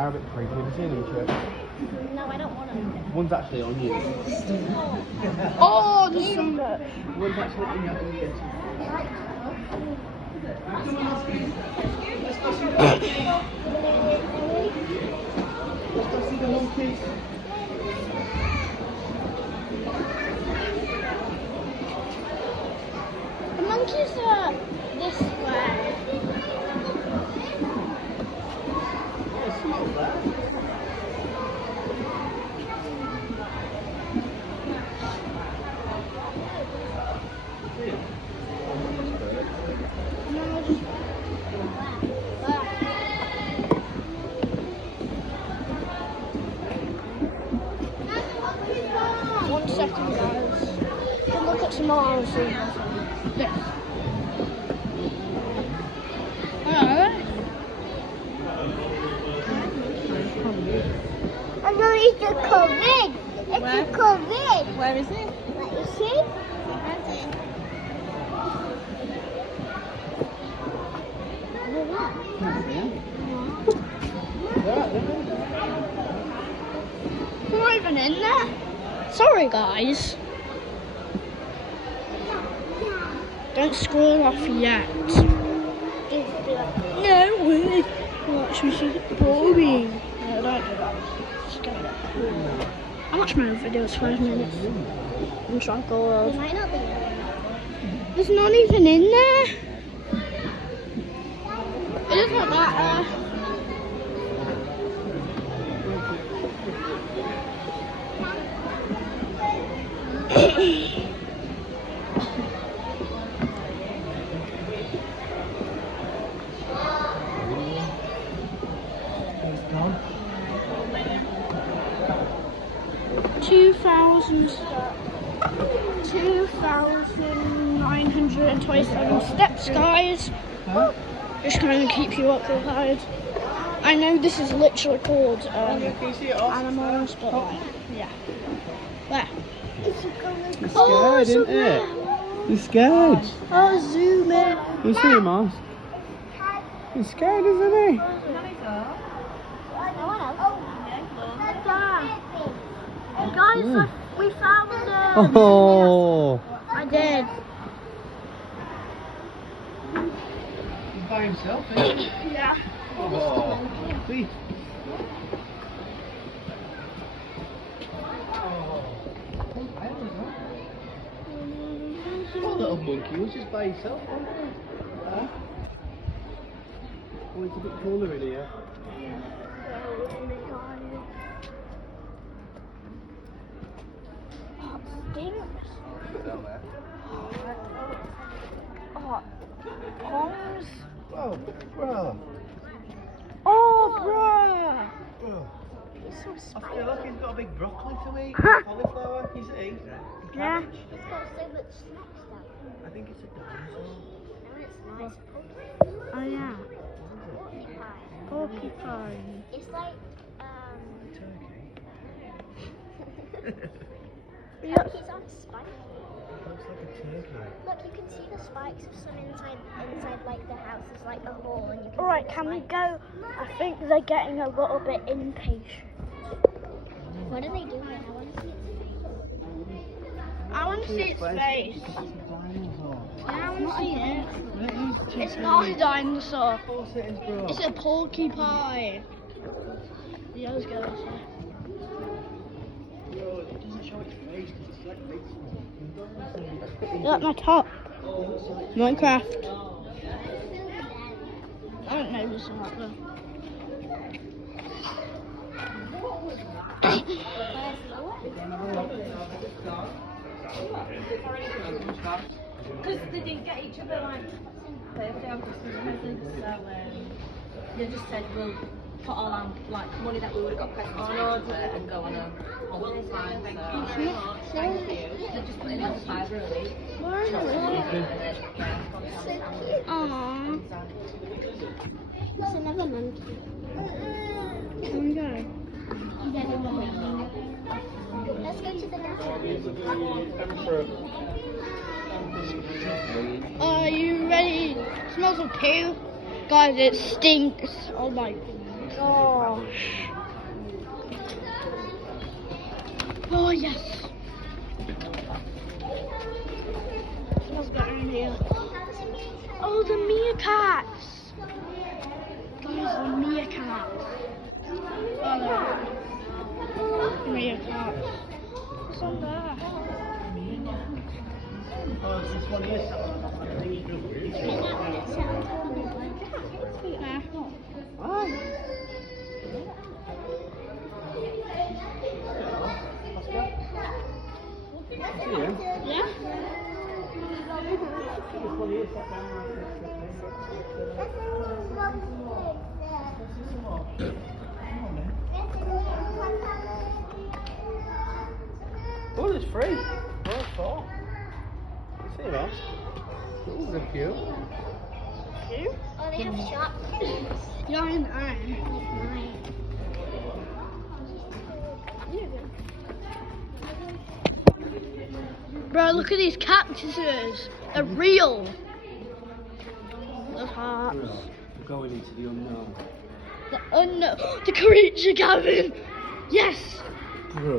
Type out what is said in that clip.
are a bit creepy. Have you seen them, Church? No, I don't want them. One's actually on you. Oh, there's some. One's actually in your ears. Let's go see the monkeys. The monkeys are this way. There's some up there. One second, guys. Can look at some more and see. Yes. Alright. I know it's a COVID. It's a COVID. Where is it? Let you see. We're not even in there. Sorry, guys. Don't scroll off yet. No way. Watch me see it boring. No, don't do that. Just go. I watch my own videos 5 minutes. And try to go It might not be. There's not even in there. It doesn't matter. 2,927 steps, guys. Just trying to keep you occupied. I know this is literally called animals, but like, yeah. Where? You're scared, isn't it? You're scared. Oh, zoom in. You see him, Mars? He's scared, isn't he? Guys, we found them. Oh. I did. He's by himself, isn't he? Yeah. Oh. See? Poor little monkey, he was just by himself, wasn't he? Huh? Oh, it's a bit cooler in here. Down there. Oh, Pongs. Oh, bro. Oh, bruh. It's so I spicy. feel like he's got a big broccoli to eat. Cauliflower, you see? Yeah. It's got so much snacks down. I think it's a dinosaur. No, it's nice. Oh, yeah. Porcupine. Porcupine. It's like, Yeah. look, he's on a spike. Looks like a turkey. Look, you can see the spikes of some inside like the house. There's like a hole, and you can. Alright, see the can we spikes. go? I think they're getting a little bit impatient. What are they doing? I want to see it. I want to see its face. It's a dinosaur. Yeah, I want to see it. It is It's not a dinosaur. Of course it is, bro. It's a porcupine. Yeah, let's go this way. It doesn't show its face because it's like big. Look at my top. Minecraft. I don't know this one though. Because they didn't get each other like birthday or Christmas presents, so they just said we'll put all our like money that we would have got presents on order and go on a monthly plan. So thank you. They just put it in the five really. Aww. It's another monkey. Here we go. Let's go to the next one. Are you ready? Smells of poo. Guys, it stinks. Oh my gosh. Oh yes. Smells better in here. Oh, the meerkats. Guys, the meerkats. Oh, no. Meerkats. What's on there? Oh, this one here. Oh. Yeah? Oh, it's free. What for? See that? Oh, they're cute. Oh, they have shops. Yeah, I know. Bro, look at these cactuses. They're real. The hearts. We're going into the unknown. The unknown. The creature cabin. Yes. Bro.